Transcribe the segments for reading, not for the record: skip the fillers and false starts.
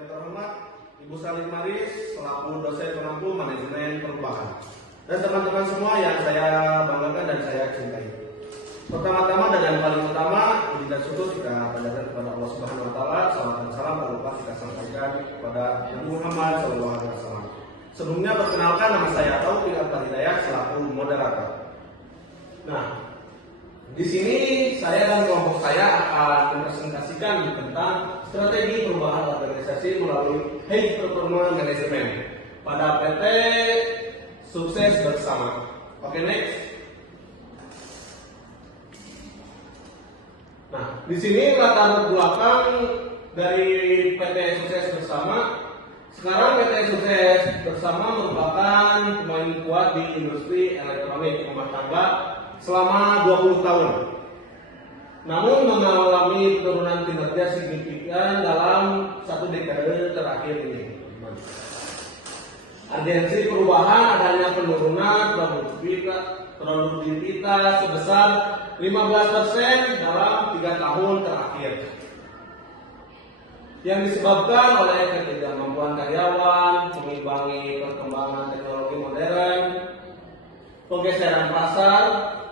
Yang terhormat Ibu Salim Maris selaku dosen pengampu manajemen perubahan, dan teman-teman semua yang saya banggakan dan saya cintai. Pertama-tama dan yang paling utama, puji dan syukur kita panjatkan kepada Allah Subhanahu Wa Taala. Salam dan salam tak lupa kita sampaikan kepada Nabi Muhammad SAW. Sebelumnya perkenalkan, nama saya Taufik Hidayat selaku moderator. Nah, di sini saya dan kelompok saya akan mempresentasikan tentang strategi perubahan organisasi melalui High Performance Management pada PT Sukses Bersama. Oke, next. Nah, di sini latar belakang dari PT Sukses Bersama. Sekarang PT Sukses Bersama merupakan pemain kuat di industri elektronik rumah tangga selama 20 tahun. Namun mengalami penurunan kinerja signifikan dalam satu dekade terakhir ini. Urgensi perubahan adanya penurunan produktivitas sebesar 15% dalam 3 tahun terakhir, yang disebabkan oleh ketidakmampuan karyawan, mengimbangi perkembangan teknologi modern, penggeseran pasar,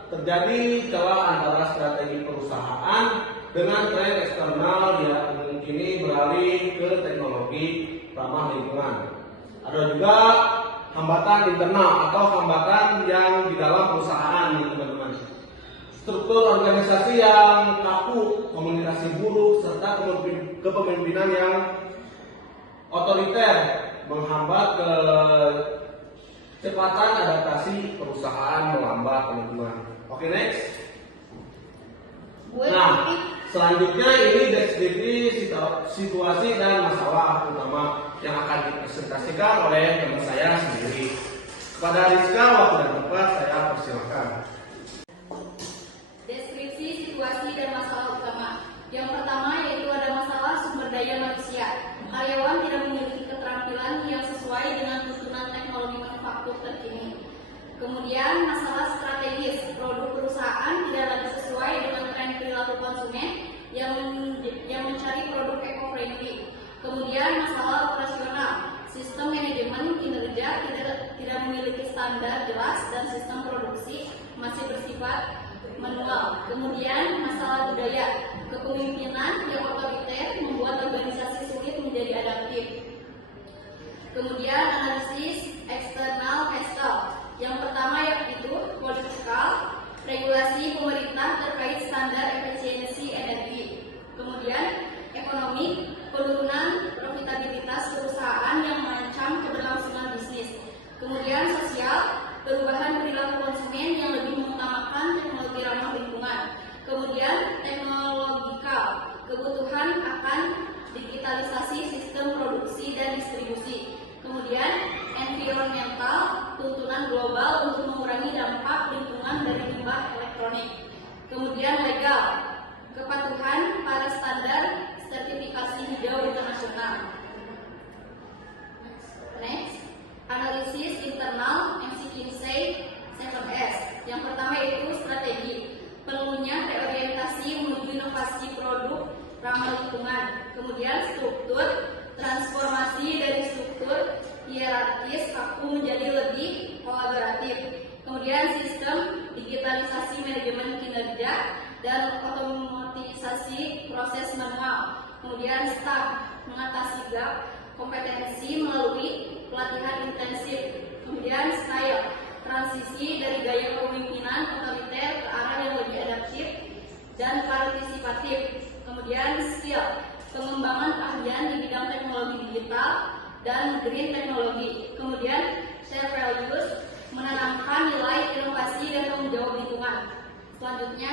terjadi celah antara strategi perusahaan dengan tren eksternal yang kini beralih ke teknologi ramah lingkungan. Ada juga hambatan internal atau hambatan yang di dalam perusahaan nih teman-teman. Struktur organisasi yang kaku, komunikasi buruk, serta kepemimpinan yang otoriter menghambat kecepatan adaptasi perusahaan melambat teman-teman. Oke, next. Nah, selanjutnya ini deskripsi situasi dan masalah utama yang akan dipresentasikan oleh teman saya sendiri. Kepada Rizka, waktu dan tempat saya persilakan. Deskripsi situasi dan masalah utama. Yang pertama yaitu ada masalah sumber daya manusia. Karyawan tidak memiliki keterampilan yang sesuai dengan tuntunan teknologi manufaktur terkini. Kemudian masalah strategis, produk perusahaan tidak lagi sesuai dengan tren perilaku konsumen yang mencari produk eco-friendly. Kemudian masalah operasional, sistem manajemen kinerja tidak memiliki standar jelas dan sistem produksi masih bersifat manual. Kemudian masalah budaya, kepemimpinan yang otoriter membuat organisasi sulit menjadi adaptif. Kemudian analisis eksternal fiskal. Yang pertama yaitu politikal, regulasi pemerintah terkait standar efisiensi energi. Kemudian ekonomi, penurunan profitabilitas perusahaan yang mengancam keberlangsungan bisnis. Kemudian sosial, perubahan perilaku konsumen yang lebih mengutamakan teknologi ramah lingkungan. Kemudian teknologikal, kebutuhan akan digitalisasi sistem produksi dan distribusi. Kemudian environmental, tuntunan global untuk mengurangi dampak lingkungan dari limbah elektronik. Kemudian legal, kepatuhan pada standar sertifikasi hijau internasional. Next, analisis internal McKinsey 7S. Yang pertama yaitu strategi, perlunya reorientasi menuju inovasi produk ramah lingkungan. Kemudian struktur, transformasi dari struktur hierarkis kaku menjadi lebih kolaboratif. Kemudian sistem digitalisasi manajemen kinerja dan otomatisasi proses manual. Kemudian staff, mengatasi gap kompetensi melalui pelatihan intensif. Kemudian style, transisi dari gaya kepemimpinan otoriter ke arah yang lebih adaptif dan partisipatif. Kemudian skill, pengembangan keahlian di bidang teknologi digital dan green teknologi. Kemudian share values, menanamkan nilai inovasi dan tanggung jawab lingkungan. Selanjutnya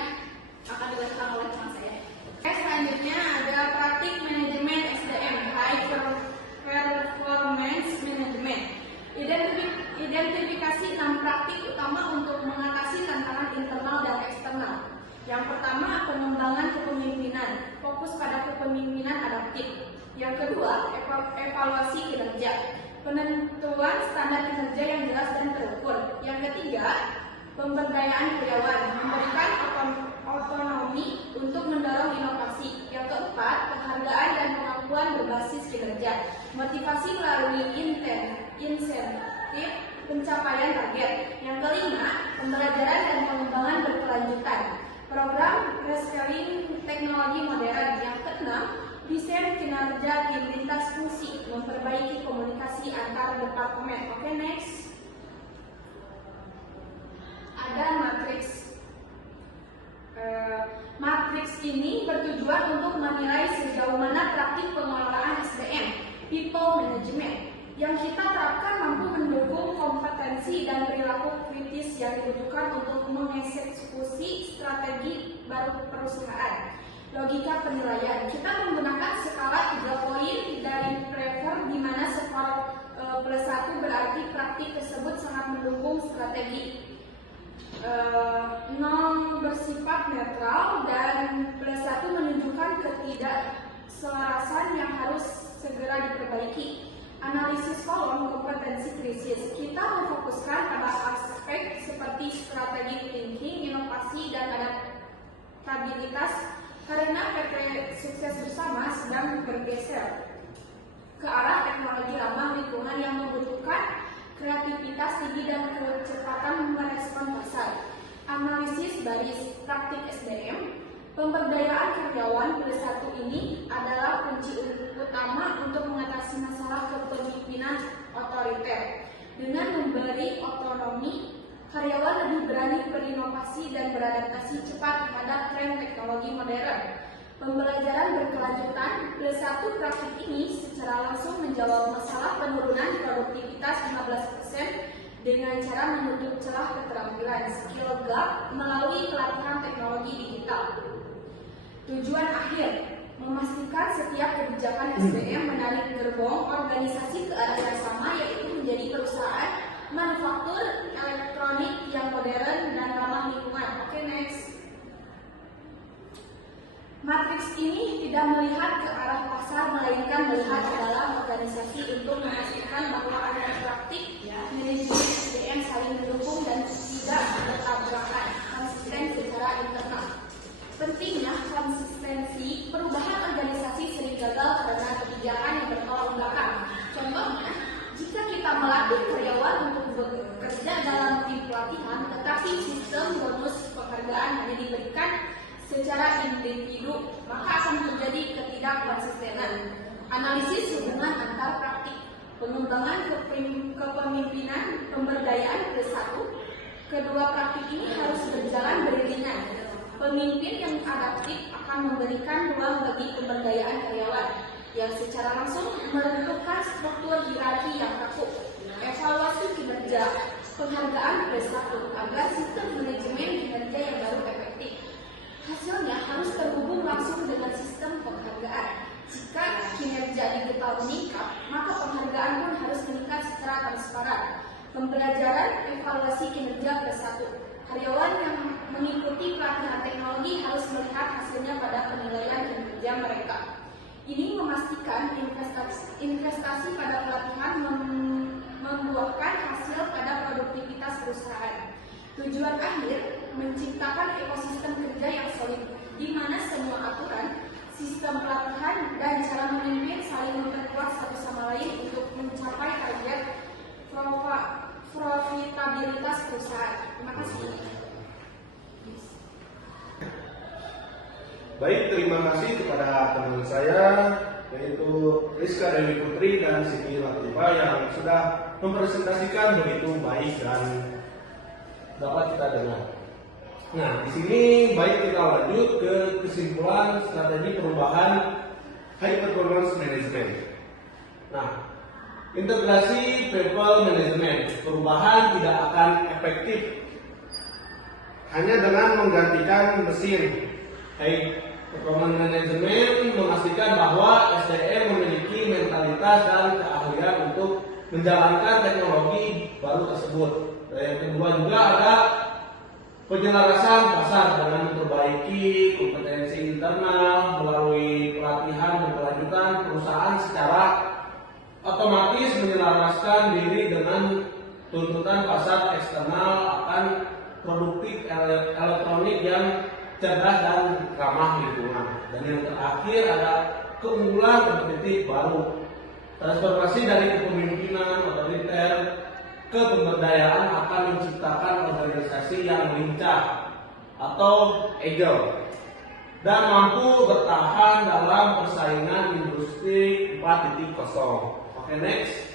akan dibacakan oleh teman saya. Selanjutnya ada praktik manajemen SDM, High Performance Management. Identifikasi 6 praktik utama untuk mengatasi tantangan internal dan eksternal. Yang pertama, pengembangan kepemimpinan, fokus pada kepemimpinan adaptif. Yang kedua, evaluasi kinerja, penentuan standar kinerja yang jelas dan terukur. Yang ketiga, pemberdayaan karyawan, memberikan otonomi untuk mendorong inovasi. Yang keempat, penghargaan dan pengakuan berbasis kinerja. Motivasi melalui insentif pencapaian target. Yang kelima, pembelajaran dan pengembangan berkelanjutan. Program reskilling teknologi modern. Yang keenam, desain kinerja tim lintas fungsi, memperbaiki komunikasi antar departemen. Oke, next. Ada matriks. Matriks ini bertujuan untuk menilai sejauh mana praktik pengelolaan SDM, people management, yang kita terapkan mampu mendukung kompetensi dan perilaku kritis yang dibutuhkan untuk mengeksekusi strategi baru perusahaan. Logika penilaian, kita menggunakan skala 3 poin dari Prever, di mana skala +1 berarti praktik tersebut sangat mendukung strategi. 0 bersifat netral dan +1 menunjukkan ketidakselarasan yang harus segera diperbaiki. Analisis kolom kompetensi krisis, kita memfokuskan pada aspek seperti strategi thinking, inovasi, dan adaptabilitas karena PT Sukses Bersama sedang bergeser ke arah teknologi ramah lingkungan yang membutuhkan kreativitas tinggi dan kecepatan merespon pasar. Analisis baris praktik SDM, pemberdayaan karyawan +1 ini adalah kunci utama untuk mengatasi masalah kepemimpinan otoriter. Dengan memberi otonomi, karyawan lebih berani berinovasi dan beradaptasi cepat terhadap tren teknologi modern. Pembelajaran berkelanjutan +1 praktik ini secara langsung menjawab masalah penurunan produktivitas 15% dengan cara menutup celah keterampilan skill gap melalui pelatihan teknologi digital. Tujuan akhir, memastikan setiap kebijakan SDM menarik gerbong organisasi ke arah yang sama, yaitu menjadi perusahaan manufaktur elektronik yang modern dan ramah lingkungan. Oke, next. Matriks ini tidak melihat ke arah pasar, melainkan melihat ke dalam organisasi untuk memastikan bahwa ada praktik manajemen SDM saling mendukung dan tidak bertabrakan, konsisten secara internal. Pentingnya konsistensi, perubahan organisasi sering gagal karena kebijakan yang bertolak belakang. Contohnya, jika kita melatih karyawan untuk bekerja dalam tim pelatihan, tetapi sistem bonus penghargaan hanya diberikan secara individu, maka akan terjadi ketidakkonsistenan. Analisis hubungan antar praktik, pengembangan kepemimpinan, pemberdayaan +1. Kedua praktik ini harus berjalan beriringan. Pemimpin yang adaptif akan memberikan ruang bagi pemberdayaan karyawan yang secara langsung meruntuhkan struktur hierarki yang kaku. Evaluasi kinerja, penghargaan +1 agar sistem manajemen kinerja yang baru efektif. Hasilnya harus terhubung langsung dengan sistem penghargaan. Jika kinerja digital meningkat, maka penghargaan pun harus meningkat secara transparan. Pembelajaran evaluasi kinerja +1. Karyawan yang mengikuti pelatihan teknologi harus melihat hasilnya pada penilaian kinerja mereka. Ini memastikan investasi pada pelatihan membuahkan hasil pada produktivitas perusahaan. Tujuan akhir, menciptakan ekosistem kerja yang solid, di mana semua aturan, sistem pelatihan, dan cara memimpin saling memperkuat satu sama lain untuk mencapai target profitabilitas perusahaan. Terima kasih. Baik, terima kasih kepada teman saya, yaitu Rizka Dewi Putri dan Siti Latifah yang sudah mempresentasikan begitu baik dan dapat kita dengar. Nah, di sini baik kita lanjut ke kesimpulan strategi perubahan High Performance Management. Nah, integrasi people management, perubahan tidak akan efektif hanya dengan menggantikan mesin. High Performance Management memastikan bahwa SDM memiliki mentalitas dan keahlian untuk menjalankan teknologi baru tersebut. Dan yang kedua juga ada penyelarasan pasar dengan memperbaiki kompetensi internal melalui pelatihan berkelanjutan. Perusahaan secara otomatis menyelaraskan diri dengan tuntutan pasar eksternal akan produktif elektronik yang cerdas dan ramah lingkungan. Dan yang terakhir ada keunggulan kompetitif baru. Transformasi dari kepemimpinan otoriter ke pemberdayaan akan menciptakan organisasi yang lincah atau agile dan mampu bertahan dalam persaingan industri 4.0. Oke, next.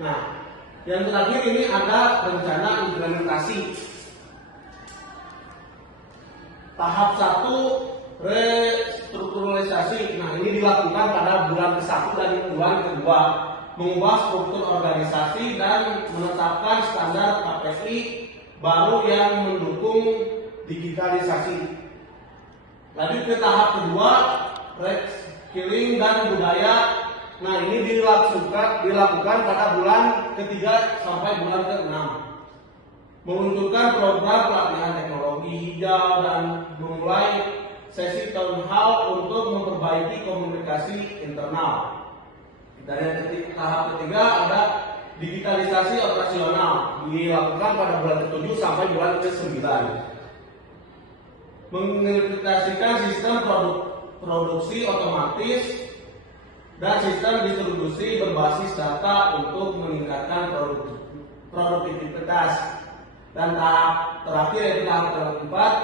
Nah, yang terakhir ini ada rencana implementasi. Tahap 1, restrukturalisasi. Nah, ini dilakukan pada bulan ke-1 dan bulan ke-2, mengubah struktur organisasi dan menetapkan standar KPI baru yang mendukung digitalisasi. Lanjut ke tahap kedua, reskilling dan budaya. Nah, ini dilakukan pada bulan ke-3 sampai bulan ke-6. Menunjukkan program pelatihan teknologi hijau dan memulai sesi town hall untuk memperbaiki komunikasi internal. Dan yang tahap ketiga ada digitalisasi operasional, dilakukan pada bulan ke-7 sampai bulan ke-9. Mengimplementasikan sistem produksi otomatis dan sistem distribusi berbasis data untuk meningkatkan produktivitas. Dan tahap terakhir yaitu tahap keempat,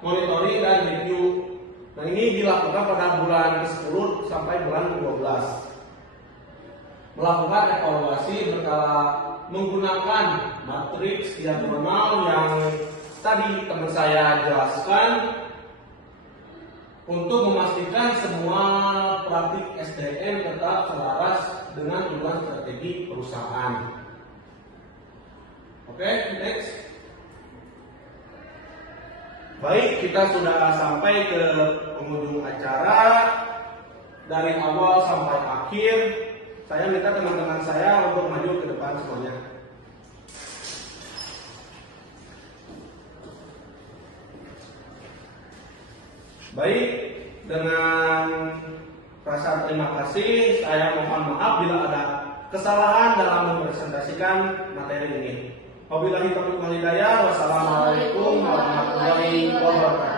monitoring dan review. Nah, ini dilakukan pada bulan ke-10 sampai bulan ke-12. Melakukan evaluasi berkala menggunakan matriks diagonal yang tadi teman saya jelaskan untuk memastikan semua praktik SDM tetap selaras dengan tujuan strategi perusahaan. Oke, next. Baik, kita sudah sampai ke penghujung acara. Dari awal sampai akhir, saya minta teman-teman saya untuk maju ke depan semuanya. Baik, dengan rasa terima kasih, saya mohon maaf bila ada kesalahan dalam mempresentasikan materi ini. Wabillahi taufiq wal hidayah. Wassalamualaikum warahmatullahi wabarakatuh.